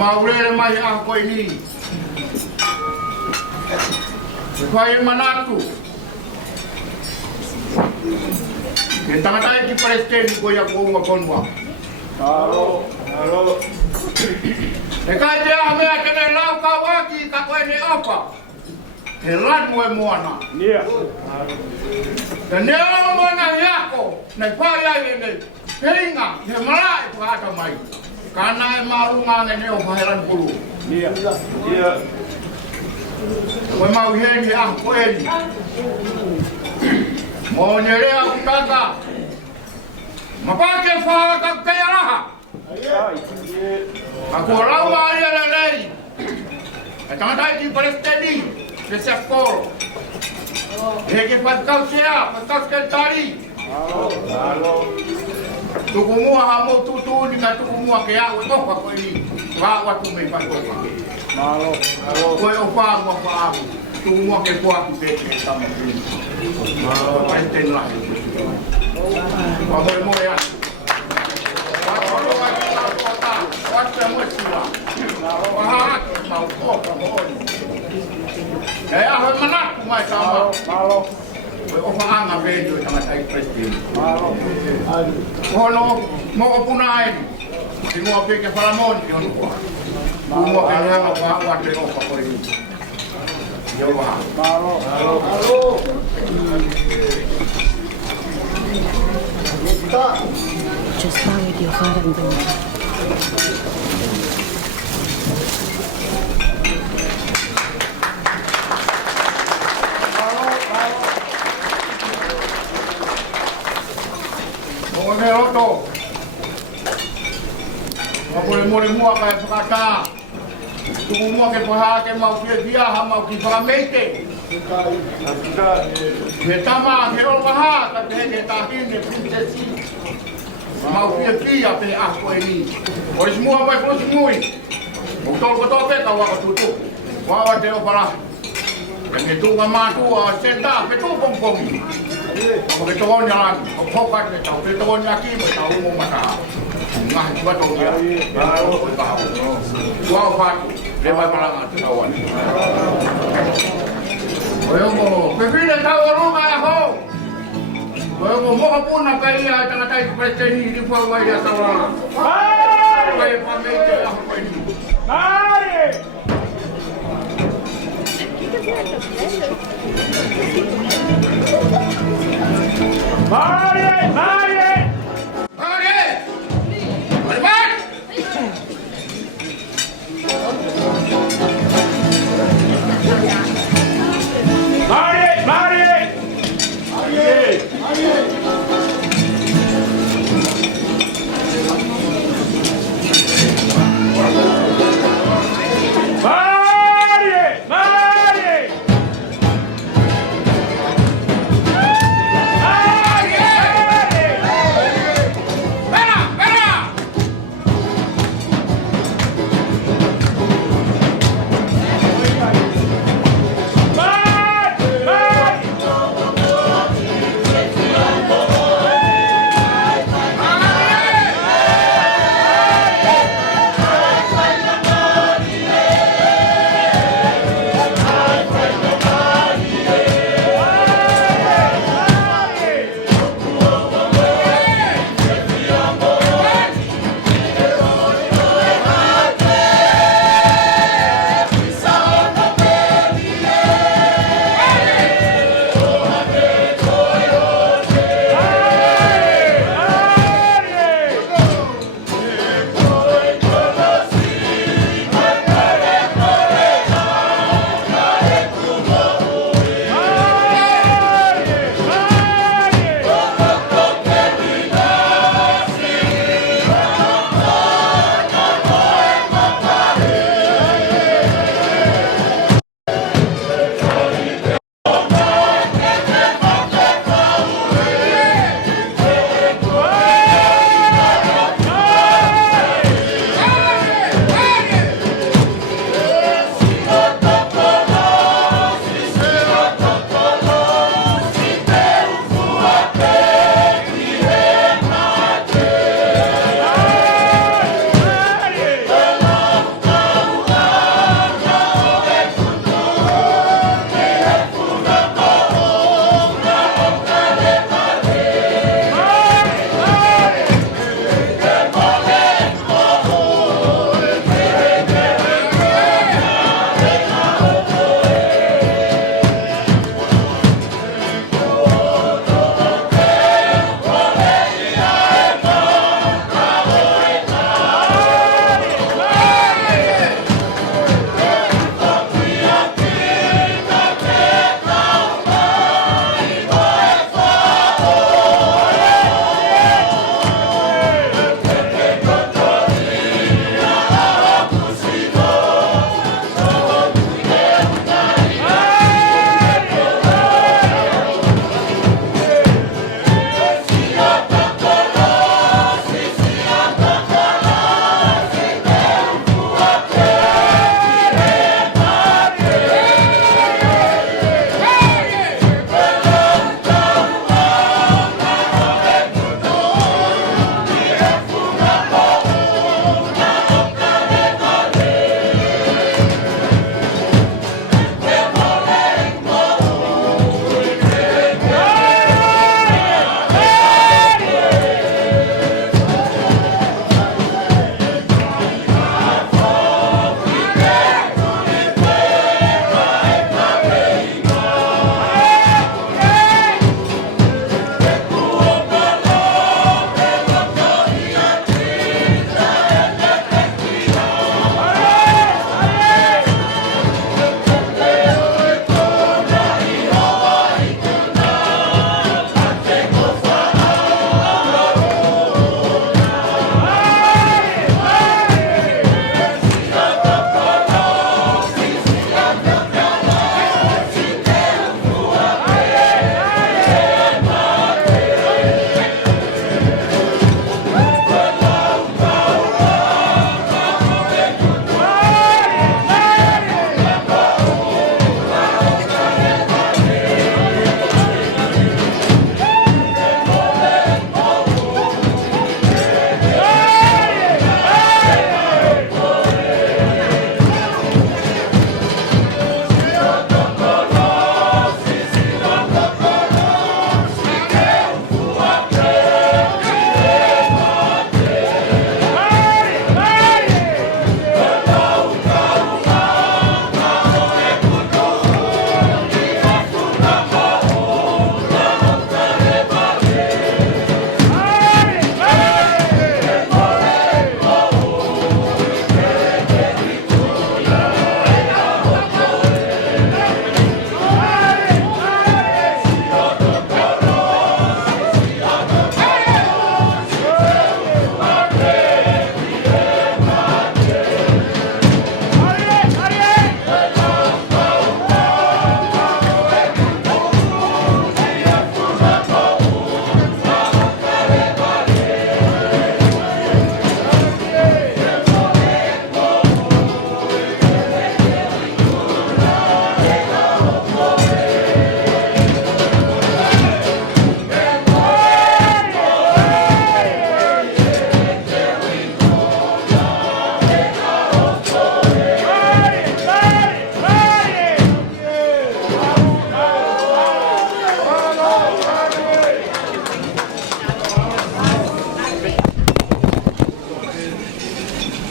maulele mai ako ini. Manumataongo. Ke tangata ki presidente ko ya ko wa konwa. Halo. E ka te ame akene lau ka waki ka koe ne apa. He lanu e moana. Nia. Te neo moana hiako. Nei pai ai nei. Heinga. He malai ko hata mai. Kana e marunga ne neo paheran pulu. Nia. Koe mau heni a koeli. Mo nerea utaka. Mapake whaka kaya raha. Ako rau aia lelei. E tangatai ki palestini. Ke se koro. Heke patkau sea. Patkau skentari. Tukumua hamo tutu ni ka tukumua ke au. Toka ko ini. Wa tu me patoka. Koe o whāngwa whāhu. Tukumua ke kuaku peke. Tama kini. Palestini lahi. Wahoe moe atu. Wahoe atu. Watu moe siwa. Wahaki mau koka mooni. E ahoe manatu mai tama. Koe o whaanga venio i tangatai presidenti. Kono mo o puna aeni. Si mua peke wharamoni ki honu kua. Mua ke hanga wate o whakore. Yoha. Just stay with your father and daughter. Mone roto. Mapole mole mua kai whakata. Tuku mua ke poha ke mau kia ha mau ki Fakame'ite. He tama ke olwaha ka te heke tahine princesi. Mau kia pe ako e ni. Oris mua mai prosi mui. Moktor ko tope ka waka tutu. Wawa te opala. Ke tuka matua Senita Fetu'upongipongi. Ko ke tohon ya lagi. Ko hokat ke tau. Ke tohon ya ki mo tau mo mata. Ngah juga tau ya. Wow fatu. Lewat malangan kawan. Oyongo, pepine tau runga ya ho. Oyongo mo kapun na kaya tangatai presidente Liufau Vailea Saulala. Kaya Fakame'ite ako ko ini.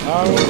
Sorry.